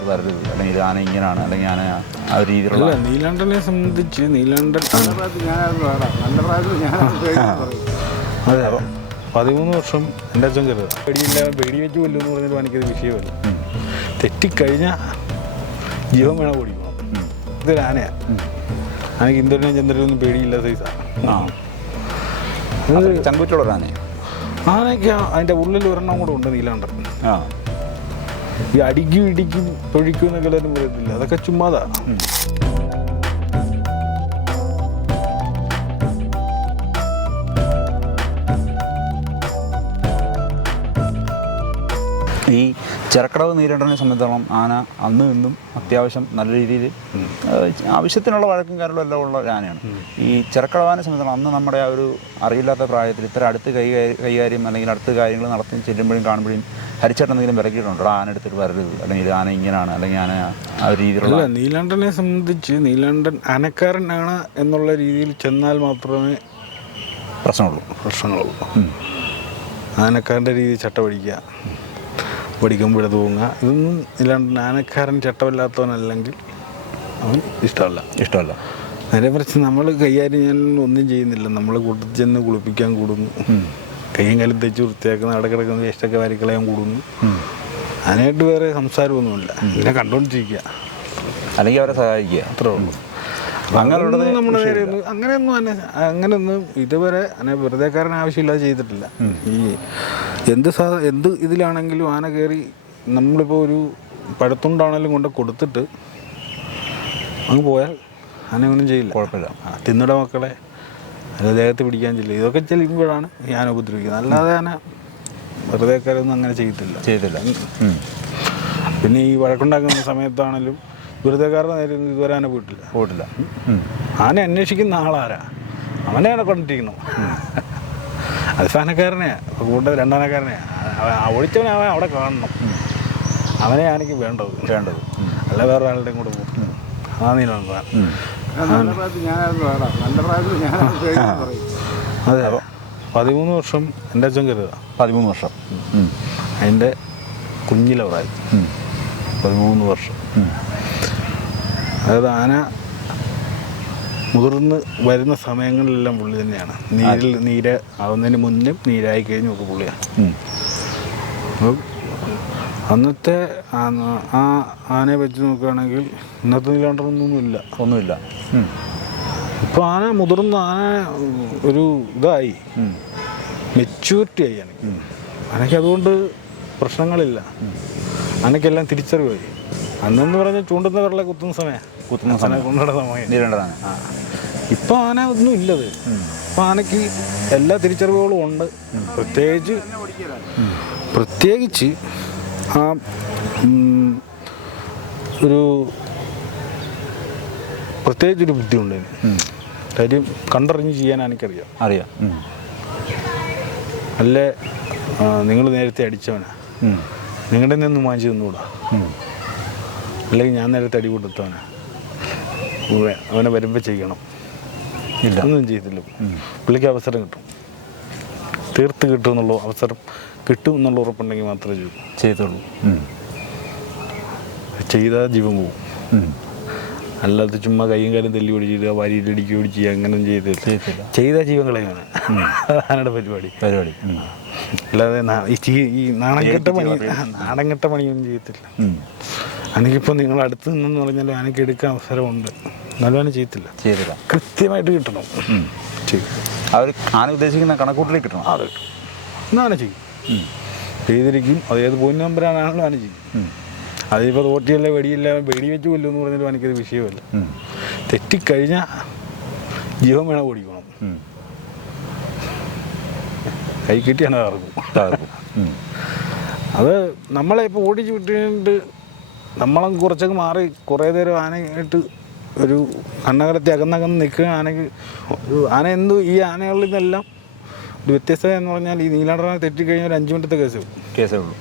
എടുത്തിട്ട് വരരുത്, അല്ലെങ്കിൽ ഇത് ആന ഇങ്ങനെയാണ്, അല്ലെങ്കിൽ ആന ആ ഒരു രീതിയിലുള്ള. നീലാണ്ടനെ സംബന്ധിച്ച് നീലാണ്ടൻ അതെ 13 വർഷം എൻ്റെ അച്ഛൻ കരുതുക. പേടി വെച്ച് കൊല്ലുമെന്ന് പറഞ്ഞിട്ട് എനിക്കത് വിഷയമല്ല. തെറ്റിക്കഴിഞ്ഞാൽ ജീവൻ വേണം ഓടിക്കണം. ഇതൊരു ആനയാണ്. എനിക്ക് ഇന്ദ്രനെയും ചന്ദ്രനൊന്നും പേടിയില്ല സൈസാണ്. ചങ്കൂറ്റുള്ള ആനയാണ്. ആനയ്ക്ക് അതിൻ്റെ ഉള്ളിൽ ഒരെണ്ണം കൂടെ ഉണ്ട് നീലാണ്ടൻ. ഈ അടിക്കും ഇടിക്കും തൊഴിക്കും എന്നൊക്കെ എല്ലാവരും പറയത്തില്ല, അതൊക്കെ ചുമ്മാതാ. ഈ ചെറക്കടവ് നീലകണ്ഠനെ സംബന്ധിച്ചിടത്തോളം ആന അന്നും ഇന്നും അത്യാവശ്യം നല്ല രീതിയിൽ ആവശ്യത്തിനുള്ള വഴക്കും കാര്യങ്ങളും എല്ലാം ഉള്ള ഒരു ആനയാണ്. ഈ ചെറക്കടവാനെ സംബന്ധിച്ചിടത്തോളം അന്ന് നമ്മുടെ ആ ഒരു അറിയില്ലാത്ത പ്രായത്തിൽ ഇത്ര അടുത്ത് കൈകാര്യം അല്ലെങ്കിൽ അടുത്ത് കാര്യങ്ങൾ നടത്തി ചെല്ലുമ്പോഴും കാണുമ്പോഴും ഹരിച്ചേട്ടൻ എന്തെങ്കിലും വിലക്കിയിട്ടുണ്ടോ? ആന എടുത്തിട്ട് വരരുത്, അല്ലെങ്കിൽ ഇത് ആന ഇങ്ങനെയാണ്, അല്ലെങ്കിൽ ആന ആ ഒരു രീതിയിലുള്ള. നീലാണ്ടനെ സംബന്ധിച്ച് നീലാണ്ടൻ ആനക്കാരനാണ് എന്നുള്ള രീതിയിൽ ചെന്നാൽ മാത്രമേ പ്രശ്നങ്ങളുള്ളൂ. ആനക്കാരൻ്റെ രീതി ചട്ട പഠിക്കുക, പഠിക്കുമ്പോഴേ തൂങ്ങുക, ഇതൊന്നും ഇല്ലാണ്ട് ആനക്കാരൻ ചട്ടമില്ലാത്തവനല്ലെങ്കിൽ അവൻ ഇഷ്ടമല്ല. നേരെ മറിച്ച് നമ്മൾ കൈകാര്യം ചെയ്യാൻ ഒന്നും ചെയ്യുന്നില്ല. നമ്മൾ കൂട്ടത്തിൽ ചെന്ന് കുളിപ്പിക്കാൻ കൂടുന്നു, കൈയും കാലും തെച്ച് വൃത്തിയാക്കുന്ന, അവിടെ കിടക്കുന്ന വേസ്റ്റൊക്കെ വാരിക്കളയാൻ കൂടുന്നു. അതിനായിട്ട് വേറെ സംസാരമൊന്നുമില്ല. ഇതിനെ കണ്ടുകൊണ്ടിരിക്കുക, അല്ലെങ്കിൽ അവരെ സഹായിക്കുക, അത്രേ ഉള്ളൂ. അങ്ങനെയൊന്നും ഇതുവരെ വെറുതെക്കാരൻ ആവശ്യമില്ലാതെ ചെയ്തിട്ടില്ല. ഈ എന്ത് ഇതിലാണെങ്കിലും ആന കയറി നമ്മളിപ്പോൾ ഒരു പഴത്തുണ്ടാണെങ്കിലും കൊണ്ട് കൊടുത്തിട്ട് അങ്ങ് പോയാൽ ആനയൊന്നും ചെയ്യില്ല, കുഴപ്പമില്ല. തിന്നിട മക്കളെ അല്ല ദേഹത്ത് പിടിക്കാൻ ചെല്ലും, ഇതൊക്കെ ചെല്ലുമ്പോഴാണ് ഈ ആന ഉപദ്രവിക്കുന്നത്. അല്ലാതെ ആന വെറുതെക്കാരൊന്നും അങ്ങനെ ചെയ്തിട്ടില്ല. പിന്നെ ഈ വഴക്കുണ്ടാക്കുന്ന സമയത്താണെങ്കിലും വെറുതെക്കാരുടെ നേരെ ഇതുവരെ ആന പോയിട്ടില്ല. ആന അന്വേഷിക്കുന്ന ആളാരാ, അവനെയാണ് കൊണ്ടിരിക്കണം. അത് ആനക്കാരനെയാണ് കൂട്ടത്തിൽ, രണ്ടാനക്കാരനെയാണ്. ഒഴിച്ചവനെ അവൻ അവിടെ കാണണം, അവനെ ആനയ്ക്ക് വേണ്ടത്. അല്ല വേറെ ആളുടെയും കൂടെ പോകും. അതാണ് നീലാണ്ടൻ. അതെ 13 വർഷം എൻ്റെ അച്ഛൻ കരുതുക. 13 വർഷം അതിൻ്റെ കുഞ്ഞിലവറായി 13 വർഷം. അതായത് ആന മുതിർന്ന് വരുന്ന സമയങ്ങളിലെല്ലാം പുള്ളി തന്നെയാണ്. നീര് ആവുന്നതിന് മുന്നേ നീരായി കഴിഞ്ഞും ഒക്കെ പുള്ളിയാണ്. അപ്പം അന്നത്തെ ആ ആനയെ വെച്ച് നോക്കുകയാണെങ്കിൽ ഇന്നത്തെ നീലാണ്ടനൊന്നുമില്ല. ഇപ്പോൾ ആന മുതിർന്ന ആന ഒരു ഇതായി, മെച്യൂരിറ്റി ആയി ആനയ്ക്ക്. അതുകൊണ്ട് പ്രശ്നങ്ങളില്ല. ആനയ്ക്കെല്ലാം തിരിച്ചറിവായി. അന്നെന്ന് പറഞ്ഞാൽ ചൂണ്ടുന്ന വിരളെ കുത്തുന്ന സമയം കൊണ്ടുള്ള സമയം. ഇപ്പം ആന ഒന്നും ഇല്ലത്. ഇപ്പം ആനയ്ക്ക് എല്ലാ തിരിച്ചറിവുകളും ഉണ്ട്. പ്രത്യേകിച്ച് ആ പ്രത്യേകിച്ചൊരു ബുദ്ധിയുണ്ട്. കാര്യം കണ്ടറിഞ്ഞ് ചെയ്യാൻ എനിക്കറിയാം. അല്ലേ നിങ്ങൾ നേരത്തെ അടിച്ചവനാ, നിങ്ങളുടെ നിന്ന് വാങ്ങിച്ചു തന്നുകൂടാ, അല്ലെങ്കിൽ ഞാൻ നേരത്തെ അടി കൊടുത്തവനാ, അവനെ വരുമ്പോൾ ചെയ്യണം, ഒന്നും ചെയ്തില്ല. പുള്ളിക്ക് അവസരം കിട്ടും, തീർത്ത് കിട്ടും എന്നുള്ള അവസരം കിട്ടും എന്നുള്ള ഉറപ്പുണ്ടെങ്കിൽ മാത്രമേ ചെയ്തുള്ളൂ. ചെയ്താൽ ജീവൻ പോവും. അല്ലാതെ ചുമ്മാ കൈയും കാലും തല്ലി ഓടിച്ചിട്ട് വാരിയിലടിക്കുക ഓടിച്ച് അങ്ങനെയൊന്നും ചെയ്താൽ ജീവൻ കളയാണ്. അതാണ് പരിപാടി. അല്ലാതെ ഈ നാടൻകെട്ട പണിയൊന്നും ചെയ്യത്തില്ല. എനിക്കിപ്പോൾ നിങ്ങൾ അടുത്ത് നിന്നെന്ന് പറഞ്ഞാൽ ആനയ്ക്ക് എടുക്കാൻ അവസരമുണ്ട്, നല്ലവണ്ണം ചെയ്യത്തില്ല. കൃത്യമായിട്ട് കിട്ടണം. അവർ ആന ഉദ്ദേശിക്കുന്ന കണക്കൂട്ടിലേക്ക് കിട്ടണം. അത് ആന ചെയ്യും, ചെയ്തിരിക്കും. അത് ഏത് പോയിന്റ് നമ്പറാണെങ്കിലും ആന ചെയ്യും. അതിപ്പോൾ തോട്ടിയല്ല വെടിയില്ല വെടി വെച്ച് കൊല്ലുമെന്ന് പറഞ്ഞാലും എനിക്കത് വിഷയമല്ല. തെറ്റിക്കഴിഞ്ഞാൽ ജീവൻ വേണം ഓടിക്കണം. കൈ കിട്ടിയാണ് തകർക്കും. അത് നമ്മളെ ഇപ്പോൾ ഓടിച്ച് വിട്ടിട്ട് നമ്മളെ കുറച്ചൊക്കെ മാറി കുറേ നേരം ആനയായിട്ട് ഒരു കണ്ണകലത്തി അകന്നകന്ന് നിൽക്കുക. ആന ഈ ആനകളിൽ നിന്നെല്ലാം ഒരു വ്യത്യസ്തത എന്ന് പറഞ്ഞാൽ ഈ നീലാണ്ടനെ തെറ്റിക്കഴിഞ്ഞാൽ ഒരു 5 മിനിറ്റത്തെ കേസേ ഉള്ളൂ.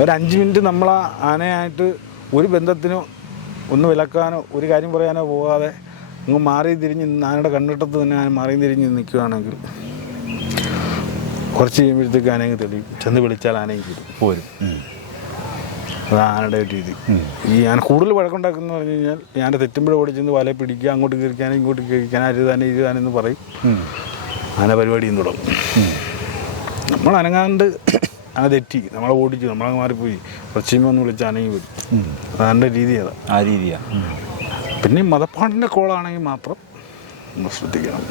ഒരു 5 മിനിറ്റ് നമ്മൾ ആ ആനയായിട്ട് ഒരു ബന്ധത്തിനോ ഒന്ന് വിലക്കാനോ ഒരു കാര്യം പറയാനോ പോകാതെ അങ്ങ് മാറി തിരിഞ്ഞ് ആനയുടെ കണ്ണിട്ടത്ത് തന്നെ ആന മാറി തിരിഞ്ഞ് നിൽക്കുകയാണെങ്കിൽ കുറച്ച് കഴിയുമ്പോഴത്തേക്ക് ആനയും തെളിയും. ചെന്ന് വിളിച്ചാൽ ആനയും പോരും. അത് ആനയുടെ ഒരു രീതി. ഈ ആന കൂടുതൽ വഴക്കുണ്ടാക്കുന്ന പറഞ്ഞു കഴിഞ്ഞാൽ ഞാൻ തെറ്റുമ്പോഴും ഓടിച്ചെന്ന് വല പിടിക്കുക, അങ്ങോട്ട് കയറിക്കാനും ഇങ്ങോട്ട് കഴിക്കാനും ഇരുതാനെന്ന് പറയും. ആന പരിപാടിയും തുടങ്ങും. നമ്മൾ അനങ്ങാണ്ട് ആന തെറ്റി നമ്മളെ ഓടിച്ചു, നമ്മളങ്ങ് മാറിപ്പോയി പശ്ചിമൊന്ന് വിളിച്ച് ആനയും വരും. അതാൻ്റെ രീതി അതാണ്. ആ രീതിയാണ്. പിന്നെ മതപ്പാടിൻ്റെ കോളാണെങ്കിൽ മാത്രം നമ്മൾ ശ്രദ്ധിക്കണം.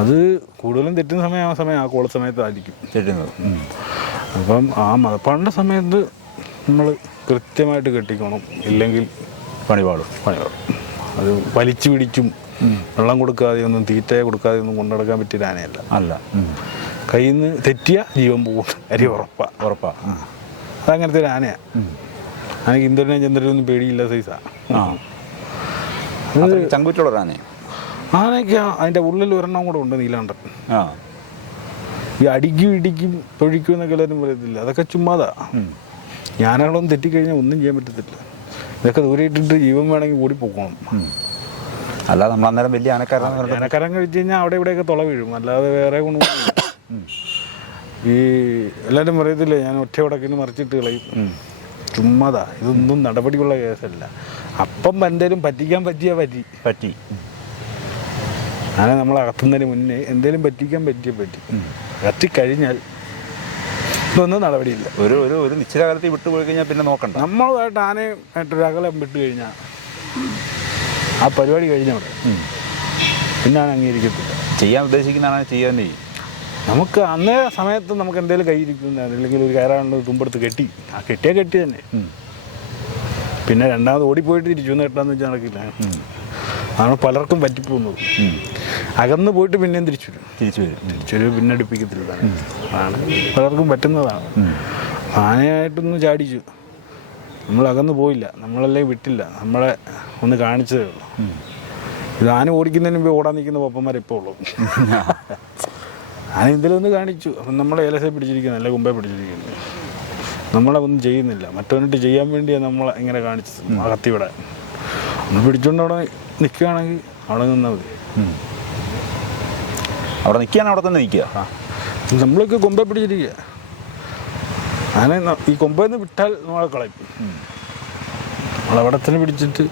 അത് കൂടുതലും തെറ്റുന്ന സമയം ആ കോള സമയത്തായിരിക്കും തെറ്റുന്നത്. അപ്പം ആ മതപ്പാടിൻ്റെ സമയത്ത് നമ്മൾ കൃത്യമായിട്ട് കെട്ടിക്കണം, ഇല്ലെങ്കിൽ പണിപാടും. അത് വലിച്ചു പിടിച്ചും വെള്ളം കൊടുക്കാതെയൊന്നും തീറ്റയെ കൊടുക്കാതെയൊന്നും കൊണ്ടുനടക്കാൻ പറ്റിയ ആനയല്ല. കയ്യിൽ നിന്ന് തെറ്റിയ ജീവൻ പോകും, അരി ഉറപ്പാ. അതങ്ങനത്തെ ഒരു ആനയാണ്. ആനക്ക് ഇന്ദ്രനെ ചന്ദ്രനൊന്നും പേടിയില്ല സൈസാണ്. ചങ്കുറ്റുള്ള ആനയാണ്. ആനയ്ക്ക് അതിൻ്റെ ഉള്ളിൽ ഒരെണ്ണം കൂടെ ഉണ്ട്, നീലാണ്ടൻ. ഈ അടിക്കും ഇടിക്കും തൊഴിക്കും എന്നൊക്കെ എല്ലാവരും പറയത്തില്ല, അതൊക്കെ ചുമ്മാതാ. ഞാനകളൊന്നും തെറ്റിക്കഴിഞ്ഞാൽ ഒന്നും ചെയ്യാൻ പറ്റത്തില്ല. ഇതൊക്കെ ദൂരെ ഇട്ടിട്ട് ജീവൻ വേണമെങ്കിൽ ഓടി പോക്കണം. അല്ലാതെ നമ്മൾ അന്നേരം വലിയ ആനക്കാരൻ കഴിച്ച് കഴിഞ്ഞാൽ അവിടെ ഇവിടെയൊക്കെ തുള വീഴും, അല്ലാതെ വേറെ ഗുണമൊന്നുമില്ല. ഈ എല്ലാവരും പറയത്തില്ലേ ഞാൻ ഒറ്റ ഉടക്കിന് മറിച്ചിട്ട് കളയും, ചുമ്മാതാ. ഇതൊന്നും നടപടിയുള്ള കേസല്ല. അപ്പം എന്തേലും പറ്റിക്കാൻ പറ്റി ആന നമ്മളെ അകത്തുന്നതിന് മുന്നേ എന്തേലും പറ്റിക്കാൻ പറ്റി കത്തിക്കഴിഞ്ഞാൽ ഇതൊന്നും നടപടിയില്ല. ഒരു നിശ്ചിത കാലത്ത് വിട്ടുപോയി കഴിഞ്ഞാൽ പിന്നെ നോക്കണ്ട. നമ്മളുമായിട്ട് ആനയായിട്ടൊരു അകലം വിട്ട് കഴിഞ്ഞാൽ ആ പരിപാടി കഴിഞ്ഞവിടെ പിന്നെ ആന അംഗീകരിക്കത്തില്ല. ചെയ്യാൻ ഉദ്ദേശിക്കുന്നതാണ് ചെയ്യാൻ ചെയ്യും. നമുക്ക് അന്നേ സമയത്ത് നമുക്ക് എന്തെങ്കിലും കയ്യിരിക്കുന്ന അല്ലെങ്കിൽ ഒരു കയറാണ്ട് തുമ്പെടുത്ത് കെട്ടി കെട്ടി തന്നെ. പിന്നെ രണ്ടാമത് ഓടിപ്പോയിട്ട് തിരിച്ചു കെട്ടാന്ന് വെച്ചാൽ നടക്കില്ല. അതാണ് പലർക്കും പറ്റിപ്പോകുന്നത്. അകന്ന് പോയിട്ട് പിന്നെയും തിരിച്ചു വരും പിന്നെ അടുപ്പിക്കത്തില്ല. അതാണ് പലർക്കും പറ്റുന്നതാണ്. ആനയായിട്ടൊന്ന് ചാടിച്ചു, നമ്മൾ അകന്ന് പോയില്ല, നമ്മളല്ലേ വിട്ടില്ല, നമ്മളെ ഒന്ന് കാണിച്ചതേ ഉള്ളൂ. ഇത് ആന ഓടിക്കുന്നതിന് മുമ്പ് ഓടാൻ നിൽക്കുന്ന പപ്പന്മാരെ ഇപ്പോൾ ഉള്ളൂ. ആന ഇതിലൊന്ന് കാണിച്ചു, അപ്പം നമ്മളെ ഏലസെ പിടിച്ചിരിക്കുന്നത്, അല്ലെ കുമ്പേ പിടിച്ചിരിക്കുന്നത്. നമ്മളെ ഒന്നും ചെയ്യുന്നില്ല, മറ്റവനിട്ട് ചെയ്യാൻ വേണ്ടിയാണ് നമ്മളെ ഇങ്ങനെ കാണിച്ചത്. അകത്തിവിടെ നമ്മൾ പിടിച്ചുകൊണ്ട് അവിടെ നിൽക്കുകയാണെങ്കിൽ അവിടെ നിന്നാൽ മതി. അവിടെ നിൽക്കുകയാണ്, അവിടെ തന്നെ നിൽക്കുക. നമ്മളൊക്കെ കൊമ്പെ പിടിച്ചിരിക്കുക. ആന ഈ കൊമ്പേന്ന് വിട്ടാൽ നമ്മളെ കളയും. നമ്മളവിടെ തന്നെ പിടിച്ചിട്ട്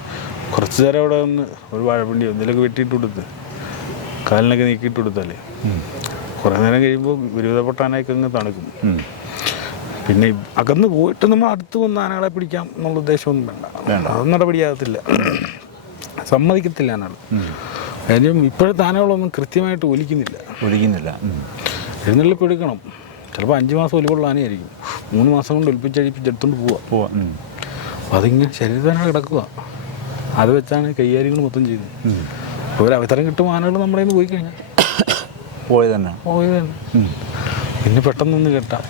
കുറച്ച് നേരം അവിടെ ഒന്ന് ഒരു വാഴപ്പിണ്ടി എന്തെങ്കിലുമൊക്കെ വെട്ടിയിട്ട് കൊടുത്ത് കാലിനൊക്കെ നീക്കിയിട്ട് കൊടുത്താലേ കുറേ നേരം കഴിയുമ്പോൾ വിരുദ്ധപ്പെട്ട ആനയൊക്കെ അങ്ങ് തണുക്കും. പിന്നെ അകന്ന് പോയിട്ട് നമ്മൾ അടുത്ത് വന്ന് ആനകളെ പിടിക്കാം എന്നുള്ള ഉദ്ദേശമൊന്നും വേണ്ട. അതൊന്നും നടപടിയാകത്തില്ല, സമ്മതിക്കത്തില്ല ആനകൾ. കാര്യം ഇപ്പോഴത്തെ ആനകളൊന്നും കൃത്യമായിട്ട് ഒലിക്കുന്നില്ല. എഴുന്നള്ളിപ്പ് എടുക്കണം. ചിലപ്പോൾ 5 മാസം ഒലിവുള്ള ആനയായിരിക്കും, 3 മാസം കൊണ്ട് ഒലിപ്പിച്ചഴിപ്പിച്ചെടുത്തോണ്ട് പോവാം. അതിങ്ങനെ ശരീരത്തിന് കിടക്കുക. അത് വെച്ചാണ് കൈകാര്യങ്ങൾ മൊത്തം ചെയ്തത്. ഒരു അവസരം കിട്ടും ആനകൾ നമ്മുടെ കയ്യിൽ പോയി കഴിഞ്ഞാൽ പോയത് തന്നെ. പിന്നെ പെട്ടെന്നൊന്ന് കേട്ടാൽ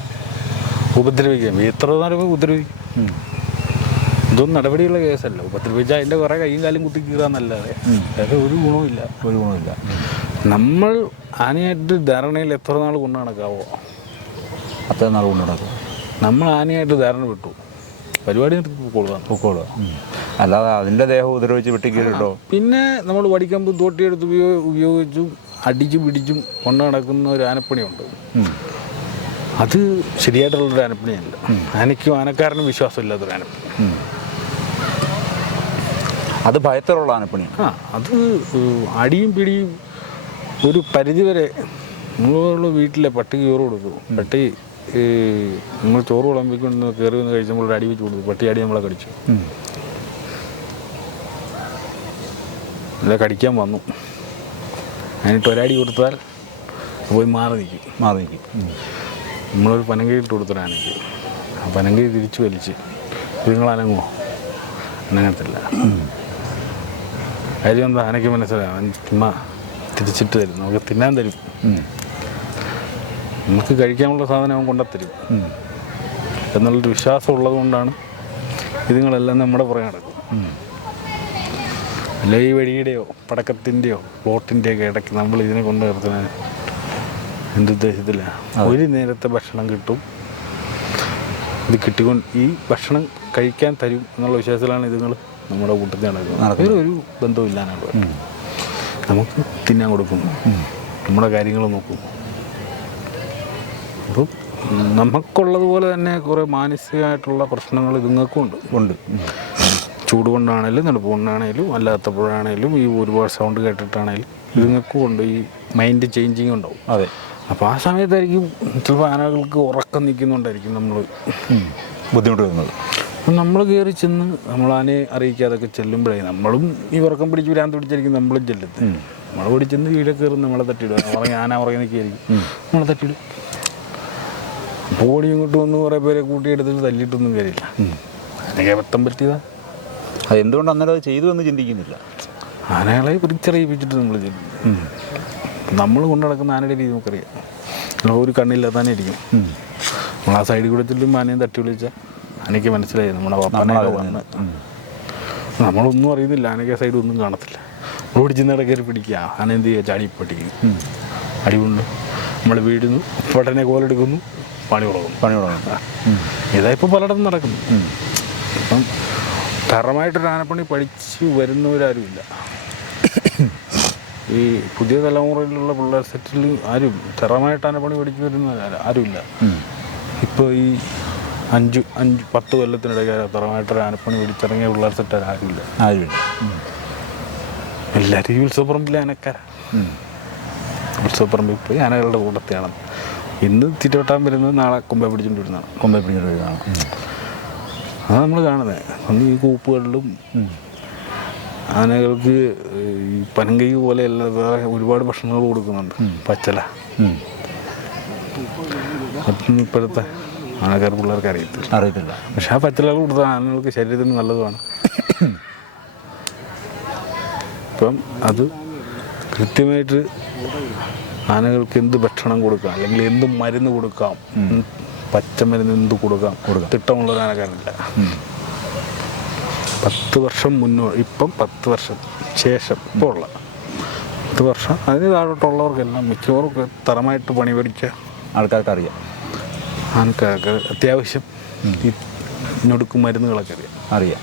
ഉപദ്രവിക്കാം. എത്ര നേരം ഉപദ്രവിക്കും. ഇതൊന്നും നടപടിയുള്ള കേസല്ല. ഉപദ്രവിച്ചാൽ അതിൻ്റെ കുറേ കൈയും കാലും കുത്തി കീറാന്നല്ലാതെ വേറെ ഒരു ഗുണമില്ല. നമ്മൾ ആനയായിട്ട് ധാരണയിൽ എത്ര നാൾ കൊണ്ട് നടക്കാവോ അത്ര നാൾ കൊണ്ട് നടക്കും. നമ്മൾ ആനയായിട്ട് ധാരണ വിട്ടു, പരിപാടി പൊക്കോളുക. അല്ലാതെ അതിൻ്റെ ദേഹം ഉപദ്രവിച്ച് വെട്ടിക്കീറിട്ടോ. പിന്നെ നമ്മൾ വടിക്കമ്പ് തോട്ടിയെടുത്ത് ഉപയോഗിച്ചും അടിച്ചും പിടിച്ചും കൊണ്ട് നടക്കുന്ന ഒരു ആനപ്പണിയുണ്ട്. അത് ശരിയായിട്ടുള്ളൊരു ആനപ്പണിയല്ല. ആനയ്ക്കും ആനക്കാരനും വിശ്വാസമില്ലാത്തൊരു ആനപ്പണി. അത് ഭയത്തിലുള്ള ആനപ്പണിയാണ്. അത് അടിയും പിടിയും ഒരു പരിധിവരെ. നമ്മൾ വീട്ടിലെ പട്ടിക്ക് ചോറ് കൊടുത്തു. പട്ടി നമ്മൾ ചോറ് വിളമ്പിക്കൊണ്ട് കയറി വന്ന് കഴിച്ചപ്പോൾ ഒരു അടി വെച്ച് കൊടുത്തു. പട്ടി അടി നമ്മളെ കടിച്ചു. അല്ല കടിക്കാൻ വന്നു. അതിനിട്ട് ഒരടി കൊടുത്താൽ പോയി മാറി നിൽക്കും. നമ്മളൊരു പനങ്കയിട്ട് കൊടുത്തൊരാനയ്ക്ക് ആ പനങ്കൈ തിരിച്ചു വലിച്ച് നിങ്ങളനങ്ങുമോ? അനങ്ങത്തില്ല. കാര്യം എന്താ? ആനയ്ക്ക് മനസ്സിലാവും, അവൻ ചുമ്മാ തിരിച്ചിട്ട് തരും, നമുക്ക് തിന്നാൻ തരും, നമുക്ക് കഴിക്കാനുള്ള സാധനം അവൻ കൊണ്ടുത്തരും എന്നുള്ളൊരു വിശ്വാസം ഉള്ളത് കൊണ്ടാണ് ഇതുങ്ങളെല്ലാം നമ്മുടെ പുറകെ നടക്കും. അല്ല ഈ വെടിയുടെയോ പടക്കത്തിൻ്റെയോ പ്ലോട്ടിൻ്റെയൊക്കെ ഇടയ്ക്ക് നമ്മൾ ഇതിനെ കൊണ്ട് നിർത്തുന്ന എന്തുദ്ദേശത്തില്ല. ഒരു നേരത്തെ ഭക്ഷണം കിട്ടും, ഇത് കിട്ടിക്കൊണ്ട് ഈ ഭക്ഷണം കഴിക്കാൻ തരും എന്നുള്ള വിശ്വാസത്തിലാണ് ഇതുങ്ങൾ നമ്മുടെ കൂട്ടത്തിൽ നടക്കുന്നത്. ഒരു ബന്ധമില്ലാനാണ്. നമുക്ക് തിന്നാൻ കൊടുക്കുന്നു, നമ്മുടെ കാര്യങ്ങൾ നോക്കുന്നു. അപ്പം നമുക്കുള്ളതുപോലെ തന്നെ കുറേ മാനസികമായിട്ടുള്ള പ്രശ്നങ്ങൾ ഇതുങ്ങൾക്കും ഉണ്ട്. ചൂട് കൊണ്ടാണേലും തണുപ്പ് കൊണ്ടാണേലും അല്ലാത്തപ്പോഴാണേലും ഈ ഒരുപാട് സൗണ്ട് കേട്ടിട്ടാണേലും ഇതുങ്ങൾക്കും ഉണ്ട് ഈ മൈൻഡ് ചേഞ്ചിങ് ഉണ്ടാവും. അതെ. അപ്പോൾ ആ സമയത്തായിരിക്കും ചിലപ്പോൾ ആനകൾക്ക് ഉറക്കം നിൽക്കുന്നുണ്ടായിരിക്കും നമ്മൾ ബുദ്ധിമുട്ട് വരുന്നത്. അപ്പം നമ്മൾ കയറി ചെന്ന് നമ്മൾ ആനയെ അറിയിക്കാതൊക്കെ ചെല്ലുമ്പോഴേ നമ്മളും ഈ ഉറക്കം പിടിച്ച് വരാൻ പിടിച്ചായിരിക്കും നമ്മളും ചെല്ലുന്നത്. നമ്മൾ പിടിച്ചെന്ന് വീടെ കയറും നമ്മളെ തട്ടിയിടുക. ആന ഉറങ്ങി നിൽക്കുകയായിരിക്കും, നമ്മളെ തട്ടിയിടും. അപ്പോൾ ഓടി ഇങ്ങോട്ട് വന്ന് കുറേ പേരെ കൂട്ടിയെടുത്തിട്ട് തല്ലിയിട്ടൊന്നും കാര്യമില്ല. അതിനൊക്കെ അബദ്ധം പറ്റിയതാ. അതെന്തുകൊണ്ട് അന്നേരം അത് ചെയ്തു എന്ന് ചിന്തിക്കുന്നില്ല. ആനകളെ പിടിച്ചറിയിപ്പിച്ചിട്ട് നമ്മൾ ചെയ്യും. നമ്മൾ കൊണ്ടു നടക്കുന്ന ആനയുടെ രീതി നമുക്കറിയാം. നമ്മൾ ഒരു കണ്ണില്ലാത്ത ആന ഇരിക്കും. നമ്മൾ ആ സൈഡിൽ കൂടെ ചെല്ലും ആനയും തട്ടി വിളിച്ചാൽ ആനയ്ക്ക് മനസ്സിലായി നമ്മുടെ പപ്പനൊക്കെ വന്ന്. നമ്മളൊന്നും അറിയുന്നില്ല, ആനയ്ക്ക് ആ സൈഡ് ഒന്നും കാണത്തില്ല. നമ്മൾ പിടിച്ചിട കയറി പിടിക്കുക. ആന എന്ത് ചെയ്യുക, ചാടി പൊട്ടിക്കുന്നു, അടികൊണ്ട് നമ്മൾ വീടുന്നു, പെട്ടെന്നെ കോലെടുക്കുന്നു, പണി തുടങ്ങുന്നു. ഇതായിപ്പോൾ പലയിടത്തും നടക്കുന്നു. ഇപ്പം തറമായിട്ടൊരു ആനപ്പണി പഠിച്ച് വരുന്നവരാരുമില്ല. ഈ പുതിയ തലമുറയിലുള്ള പിള്ളേർ സെറ്റിൽ ആരും തറമായിട്ട് ആനപ്പണി പഠിച്ച് വരുന്ന ആരുമില്ല. ഇപ്പോൾ ഈ 5-10 കൊല്ലത്തിനിടയ്ക്ക് തറമായിട്ടൊരു ആനപ്പണി പിടിച്ചിറങ്ങിയ പിള്ളേർ സെറ്റ് ആരുമില്ല. എല്ലാവരും ഈ ഉത്സവപ്പറമ്പിലെ ആനക്കാരാണ്. ഉത്സവപ്പറമ്പിൽ പോയി ആനകളുടെ കൂട്ടത്തെയാണ്. ഇന്ന് തിരുവട്ടാൻ വരുന്നത് നാളെ കൊമ്പെ പിടിച്ചുകൊണ്ട് വരുന്നതാണ്. അത് നമ്മൾ കാണുന്നത്. അന്ന് ഈ കൂപ്പുകളിലും ആനകൾക്ക് ഈ പനങ്കൈ പോലെയല്ല വേറെ ഒരുപാട് ഭക്ഷണങ്ങൾ കൊടുക്കുന്നുണ്ട്. പച്ചല അതൊന്നും ഇപ്പോഴത്തെ ആനക്കാർ പിള്ളേർക്ക് അറിയത്തില്ല. പക്ഷെ ആ പച്ചലകൾ കൊടുത്ത ആനകൾക്ക് ശരീരത്തിന് നല്ലതുമാണ്. ഇപ്പം അത് കൃത്യമായിട്ട് ആനകൾക്ക് എന്ത് ഭക്ഷണം കൊടുക്കാം, അല്ലെങ്കിൽ എന്ത് മരുന്ന് കൊടുക്കാം, പച്ചമരുന്ന് എന്ത് കൊടുക്കാം തിട്ടമുള്ളൊരു ആനക്കാരനില്ല. 10 വർഷം മുന്നോട്ട്, ഇപ്പം 10 വർഷം ശേഷം ഇപ്പോൾ ഉള്ള 10 വർഷം അതിന് താഴോട്ടുള്ളവർക്കെല്ലാം മിക്കവർക്കും തറമായിട്ട് പണി പഠിച്ച ആൾക്കാർക്ക് അറിയാം. ആൾക്കാർക്ക് അത്യാവശ്യം ഈ ഞൊടുക്കും മരുന്നുകളൊക്കെ അറിയാം.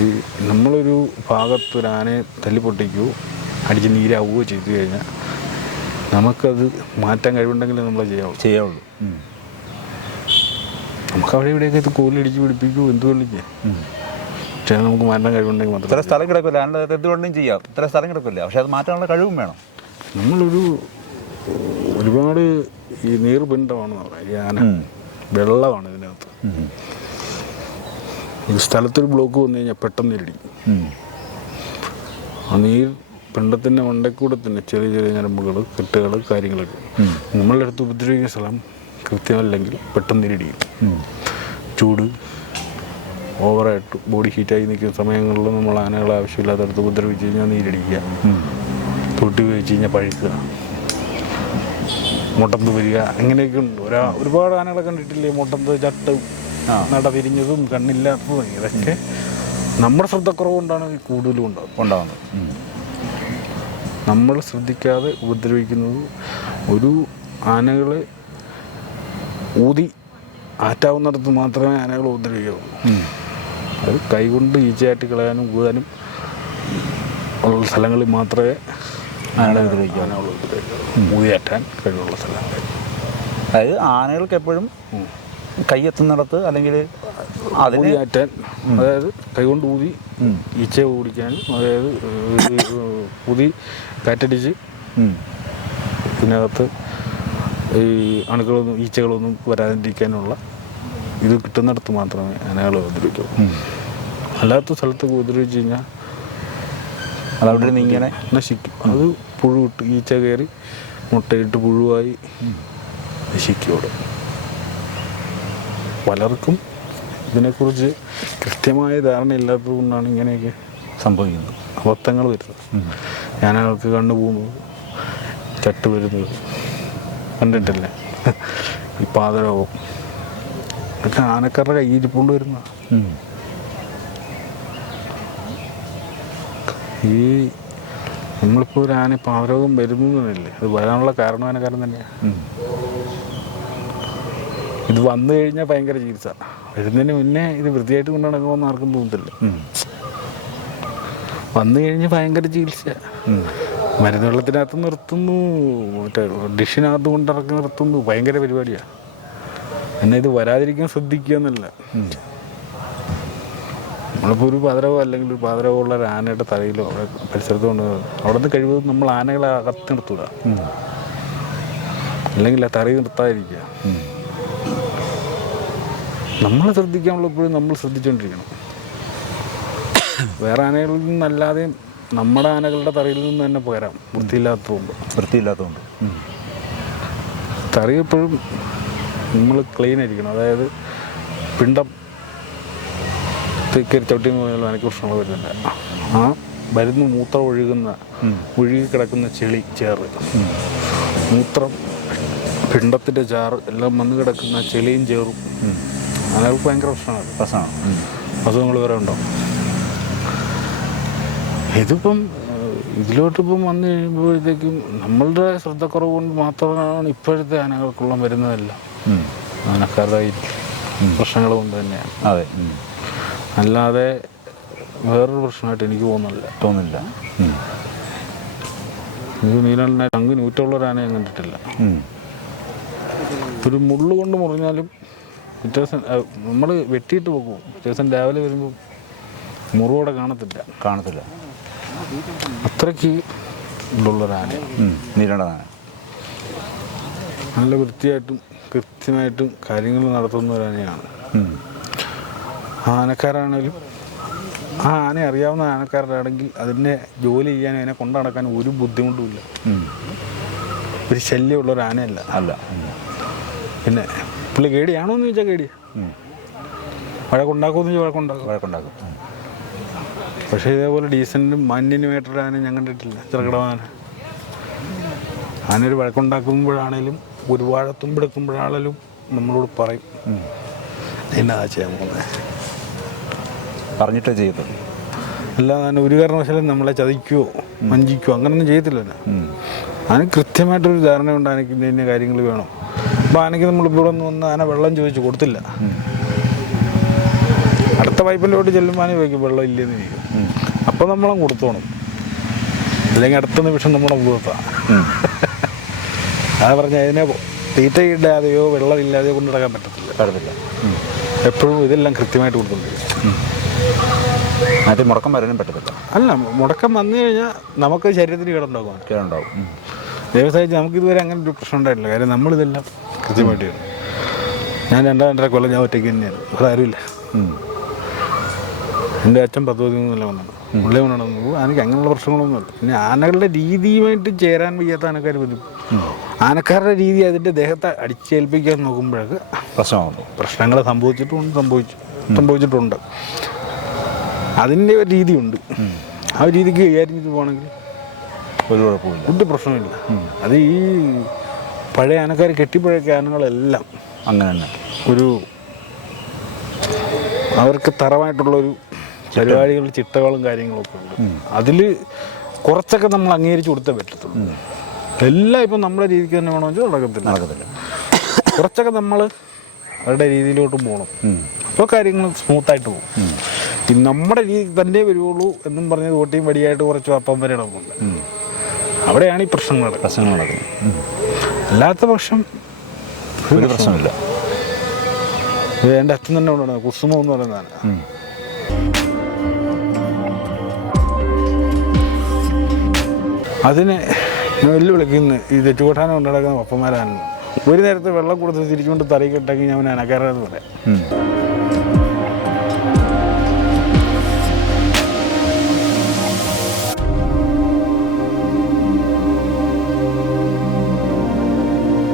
ഈ നമ്മളൊരു ഭാഗത്തൊരു ആനയെ തല്ലിപ്പൊട്ടിക്കുകയോ അടിച്ച് നീരാവുകയോ ചെയ്തു കഴിഞ്ഞാൽ നമുക്കത് മാറ്റാൻ കഴിവുണ്ടെങ്കിൽ നമ്മൾ ചെയ്യാവുള്ളൂ. നമുക്ക് അവിടെ ഇവിടെയൊക്കെ ഇത് കോലിടിച്ച് പിടിപ്പിക്കുകയോ എന്തുകൊണ്ടിരിക്കുക, പക്ഷേ നമുക്ക് മാറ്റാൻ കഴിവുണ്ടെങ്കിൽ മാത്രം. ഇത്ര സ്ഥലം കിടക്കില്ല, അതിൻ്റെ എന്തുകൊണ്ടും ചെയ്യാം. ഇത്ര സ്ഥലം കിടക്കില്ല, പക്ഷെ അത് മാറ്റാനുള്ള കഴിവും വേണം. ഒരുപാട് ഈ നീർപിണ്ഡമാണെന്ന് പറയാം. ഈ ആന വെള്ളമാണ് ഇതിനകത്ത്. ഒരു സ്ഥലത്തൊരു ബ്ലോക്ക് വന്നു കഴിഞ്ഞാൽ പെട്ടെന്ന് ഇടിക്കും. ആ നീർ പിണ്ടത്തിൻ്റെ മണ്ടക്കൂടെ തന്നെ ചെറിയ ചെറിയ ഞരമ്പുകൾ, കെട്ടുകൾ, കാര്യങ്ങളൊക്കെ നമ്മളുടെ അടുത്ത് ഉപദ്രവിക്കുന്ന സ്ഥലം കൃത്യമല്ലെങ്കിൽ പെട്ടെന്ന് ഇടിക്കും. ചൂട് ഓവറായിട്ട് ബോഡി ഹീറ്റായി നിൽക്കുന്ന സമയങ്ങളിൽ നമ്മൾ ആനകളെ ആവശ്യമില്ലാത്തടത്ത് ഉപദ്രവിച്ച് കഴിഞ്ഞാൽ നീരടിക്കുക, തൊട്ടി ഉപയോഗിച്ച് കഴിഞ്ഞാൽ പഴുക്കുക, മുട്ടന്ത് വരിക, അങ്ങനെയൊക്കെ ഉണ്ട്. ഒരുപാട് ആനകളെ കണ്ടിട്ടില്ലേ, മുട്ടന്ത് ചട്ട് നട തിരിഞ്ഞതും കണ്ണില്ലാത്തതും. ഇതൊക്കെ നമ്മുടെ ശ്രദ്ധക്കുറവ് കൊണ്ടാണ് കൂടുതലും ഉണ്ടാകുന്നത്. നമ്മൾ ശ്രദ്ധിക്കാതെ ഉപദ്രവിക്കുന്നത്. ഒരു ആനകളെ ഊതി ആറ്റാവുന്നിടത്ത് മാത്രമേ ആനകൾ ഉപദ്രവിക്കാവൂ. അത് കൈകൊണ്ട് ഈച്ചയായിട്ട് കളയാനും ഊതാനും ഉള്ള സ്ഥലങ്ങളിൽ മാത്രമേ ആനകൾ ഊതിയാറ്റാൻ കഴിവുള്ള സ്ഥലങ്ങൾ. അതായത് ആനകൾക്ക് എപ്പോഴും കൈയെത്തുന്നിടത്ത് അല്ലെങ്കിൽ ഊതിയാറ്റാൻ, അതായത് കൈകൊണ്ട് ഊതി ഈച്ച ഓടിക്കാനും, അതായത് ഊതി കാറ്റടിച്ച് ഇതിനകത്ത് ഈ അണുക്കളൊന്നും ഈച്ചകളൊന്നും വരാതിരിക്കാനുള്ള ഇത് കിട്ടുന്നിടത്ത് മാത്രമേ ആനകൾ ഉപദ്രവിക്കൂ. അല്ലാത്ത സ്ഥലത്തൊക്കെ ഉപദ്രവിച്ച് കഴിഞ്ഞാൽ അതവിടെ നിന്ന് ഇങ്ങനെ നശിക്കും. അത് പുഴുവിട്ട് ഈച്ച കയറി മുട്ടയിട്ട് പുഴുവായി നശിക്കോടെ. പലർക്കും ഇതിനെക്കുറിച്ച് കൃത്യമായ ധാരണയില്ലാത്തത് കൊണ്ടാണ് ഇങ്ങനെയൊക്കെ സംഭവിക്കുന്നത്, അബദ്ധങ്ങൾ വരുന്നത്. ആനകൾക്ക് കണ്ണു പോകുന്നത്, ചട്ട് വരുന്നത് കണ്ടിട്ടില്ലേ, ഈ പാദരോഗം ഒക്കെ ആനക്കാരുടെ കയ്യിരിപ്പുകൊണ്ട് വരുന്ന. ഈ നമ്മളിപ്പോൾ ഒരു ആന പാദരോഗം വരുന്നതല്ലേ, അത് വരാനുള്ള കാരണം ആനക്കാരൻ തന്നെയാണ്. ഇത് വന്നു കഴിഞ്ഞാൽ ഭയങ്കര ചികിത്സ, വരുന്നതിന് മുന്നേ ഇത് വൃത്തിയായിട്ട് കൊണ്ടു നടക്കുമെന്ന് ആർക്കും തോന്നത്തില്ല. വന്നു കഴിഞ്ഞ് ഭയങ്കര ചികിത്സ, മരുന്ന് വെള്ളത്തിനകത്ത് നിർത്തുന്നു, മറ്റേ ഡിഷിനകത്ത് കൊണ്ടിറക്കി നിർത്തുന്നു, ഭയങ്കര പരിപാടിയാണ്. പിന്നെ ഇത് വരാതിരിക്കാൻ ശ്രദ്ധിക്കുക എന്നല്ല. നമ്മളിപ്പോൾ ഒരു പതരവോ അല്ലെങ്കിൽ ഒരു പാതരവോ ഉള്ള ഒരു ആനയുടെ തലയിലോ അവിടെ പരിസരത്ത് കൊണ്ട് അവിടെ നിന്ന് കഴിവതും നമ്മൾ ആനകളെ അകത്ത് നിർത്തുക, അല്ലെങ്കിൽ ആ തറയിൽ നിർത്താതിരിക്കുക. നമ്മൾ ശ്രദ്ധിക്കാനുള്ളപ്പോഴും നമ്മൾ ശ്രദ്ധിച്ചുകൊണ്ടിരിക്കണം. വേറെ ആനകളിൽ നിന്നല്ലാതെയും നമ്മുടെ ആനകളുടെ തറയിൽ നിന്ന് തന്നെ പോരാം. വൃത്തിയില്ലാത്തതുകൊണ്ട് തറയെപ്പോഴും നമ്മൾ ക്ലീൻ ആയിരിക്കണം. അതായത് പിണ്ടം കയറി ചവിട്ടി പോയാലും എനിക്ക് പ്രശ്നങ്ങൾ വരുന്നില്ല. ആ വരുന്ന മൂത്രം ഒഴുകി കിടക്കുന്ന ചെളി, ചേറ്, മൂത്രം, പിണ്ടത്തിൻ്റെ ചാറ് എല്ലാം വന്ന് കിടക്കുന്ന ചെളിയും ചേറും ആനകൾക്ക് ഭയങ്കര പ്രശ്നമാണ്. അസുഖങ്ങൾ വേറെ ഉണ്ടാവും. ഇതിപ്പം ഇതിലോട്ടിപ്പം വന്നു കഴിയുമ്പോഴത്തേക്കും നമ്മളുടെ ശ്രദ്ധക്കുറവ് കൊണ്ട് മാത്രമാണ് ഇപ്പോഴത്തെ ആനകൾക്കുള്ള മരുന്നതെല്ലാം ആനക്കാരുടെ പ്രശ്നങ്ങൾ കൊണ്ട് തന്നെയാണ്. അതെ, അല്ലാതെ വേറൊരു പ്രശ്നമായിട്ട് എനിക്ക് തോന്നുന്നില്ല. എനിക്ക് നീലണ്ണ അങ്ങ് നൂറ്റുള്ളൊരാനെ ഞാൻ കണ്ടിട്ടില്ല. ഒരു മുള്ളു കൊണ്ട് മുറിഞ്ഞാലും പിറ്റേ ദിവസം നമ്മൾ വെട്ടിയിട്ട് പോകും. പിറ്റേ ദിവസം രാവിലെ വരുമ്പോൾ മുറിവോടെ കാണത്തില്ല. അത്രയ്ക്ക് ഉള്ളൊരാന, നീലണ്ണ. നല്ല വൃത്തിയായിട്ടും കൃത്യമായിട്ടും കാര്യങ്ങൾ നടത്തുന്ന ഒരാനയാണ്. ആനക്കാരാണേലും ആ ആനയെ അറിയാവുന്ന ആനക്കാരാണെങ്കിൽ അതിനെ ജോലി ചെയ്യാൻ അതിനെ കൊണ്ടു നടക്കാൻ ഒരു ബുദ്ധിമുട്ടുമില്ല. ഒരു ശല്യമുള്ളൊരാനയല്ല. പിന്നെ പുള്ളി കേടിയാണോ എന്ന് ചോദിച്ചാൽ കേടിയാ. വഴക്കുണ്ടാക്കുമെന്ന് ചോദിച്ചാൽ വഴക്കുണ്ടാക്കും. പക്ഷേ ഇതേപോലെ ഡീസൻറ്റും മാന്യനുമായിട്ടൊരു ആന ഞാൻ കണ്ടിട്ടില്ല. ചെറുകിടവാന ആനയൊരു വഴക്കുണ്ടാക്കുമ്പോഴാണേലും ഒരു വാഴത്തുമ്പെടുക്കുമ്പോഴാണേലും നമ്മളോട് പറയും എന്നാ ചെയ്യാൻ പോകുന്നത്, പറഞ്ഞിട്ടേ ചെയ്യത്തുള്ളൂ. അല്ലാതെ തന്നെ ഒരു കാരണവശാലും നമ്മളെ ചതിക്കുകയോ വഞ്ചിക്കുകയോ അങ്ങനൊന്നും ചെയ്യത്തില്ല. അതിന് കൃത്യമായിട്ടൊരു ധാരണയുണ്ട് ആനയ്ക്ക് ഇന്ന കാര്യങ്ങൾ വേണം. അപ്പോൾ ആനയ്ക്ക് നമ്മളിപ്പോൾ ഇവിടെ വന്ന് ആന വെള്ളം ചോദിച്ചു കൊടുത്തില്ല, അടുത്ത പൈപ്പിലോട്ട് ചെല്ലുമ്പോൾ ആന ചോദിക്കും വെള്ളം ഇല്ലെന്ന് ചോദിക്കും. അപ്പോൾ നമ്മളും കൊടുത്തോണം, അല്ലെങ്കിൽ അടുത്ത നിമിഷം നമ്മുടെ മുഖത്താണ്. അത് പറഞ്ഞാൽ അതിനെ തീറ്റയില്ലാതെയോ വെള്ളമില്ലാതെയോ കൊണ്ട് നടക്കാൻ പറ്റത്തില്ല. എപ്പോഴും ഇതെല്ലാം കൃത്യമായിട്ട് കൊടുത്തുകൊണ്ടിരിക്കും. മറ്റേ മുടക്കം വരാനും പറ്റത്തില്ല. അല്ല, മുടക്കം വന്നു കഴിഞ്ഞാൽ നമുക്ക് ശരീരത്തിന് കേടുണ്ടാവും. ദൈവസഹിച്ച് നമുക്കിതുവരെ അങ്ങനെ ഒരു പ്രശ്നം ഉണ്ടായിട്ടില്ല. കാര്യം നമ്മളിതെല്ലാം കൃത്യമായിട്ട് ചെയ്യണം. ഞാൻ 2.5 കൊല്ലം ഞാൻ ഒറ്റയ്ക്ക് തന്നെയാണ്, ഇവിടെ ആരുമില്ല. എൻ്റെ അച്ഛൻ 10-13 വന്നത് പുള്ളി കൊണ്ടാണ്. എനിക്ക് അങ്ങനെയുള്ള പ്രശ്നങ്ങളൊന്നുമില്ല. പിന്നെ ആനകളുടെ രീതിയുമായിട്ട് ചേരാൻ വയ്യാത്ത ആനക്കാർ വരും. ആനക്കാരുടെ രീതി അതിൻ്റെ ദേഹത്തെ അടിച്ചേൽപ്പിക്കാൻ നോക്കുമ്പോഴൊക്കെ പ്രശ്നങ്ങൾ സംഭവിച്ചിട്ടുണ്ട്. അതിൻ്റെ ഒരു രീതിയുണ്ട്. ആ രീതിക്ക് കൈകാര്യം ചെയ്ത് പോകണമെങ്കിൽ ഒരു കുഴപ്പമില്ല, ഒരു പ്രശ്നമില്ല. അത് ഈ പഴയ ആനക്കാർ കെട്ടിപ്പഴക്കിയ ആനകളെല്ലാം അങ്ങനെ തന്നെ അവർക്ക് തറവായിട്ടുള്ളൊരു പരിപാടികളും ചിട്ടകളും കാര്യങ്ങളൊക്കെ ഉണ്ട്. അതിൽ കുറച്ചൊക്കെ നമ്മൾ അംഗീകരിച്ച് കൊടുത്തേ പറ്റത്തുള്ളൂ. എല്ലാം ഇപ്പം നമ്മുടെ രീതിക്ക് തന്നെ വേണമെങ്കിൽ നടക്കത്തില്ല. കുറച്ചൊക്കെ നമ്മൾ അവരുടെ രീതിയിലോട്ട് പോകണം. അപ്പോൾ കാര്യങ്ങൾ സ്മൂത്തായിട്ട് പോകും. നമ്മുടെ രീതി തന്നെ വരുള്ളൂ എന്നും പറഞ്ഞത് ഓട്ടിയും വടിയായിട്ട് കുറച്ച് അപ്പം വരെ നടക്കുന്നുണ്ട്. അവിടെയാണ് ഈ പ്രശ്നങ്ങൾ നടക്കുന്നത്. അല്ലാത്ത പക്ഷം ഒരു പ്രശ്നമില്ല. എൻ്റെ അച്ഛൻ തന്നെ കൊണ്ടുവന്നത് കുസുമം എന്ന് പറയുന്നതാണ്. അതിനെ വെല്ലുവിളിക്കുന്ന ഈ തെറ്റുകൊട്ടാനം കൊണ്ട് നടക്കുന്ന പപ്പന്മാരാണ്. ഒരു നേരത്തെ വെള്ളം കൊടുത്ത് തിരിച്ചുകൊണ്ട് തറയിൽ കിട്ടെങ്കിൽ ഞാൻ അനക്കാരെന്ന് പറയാം.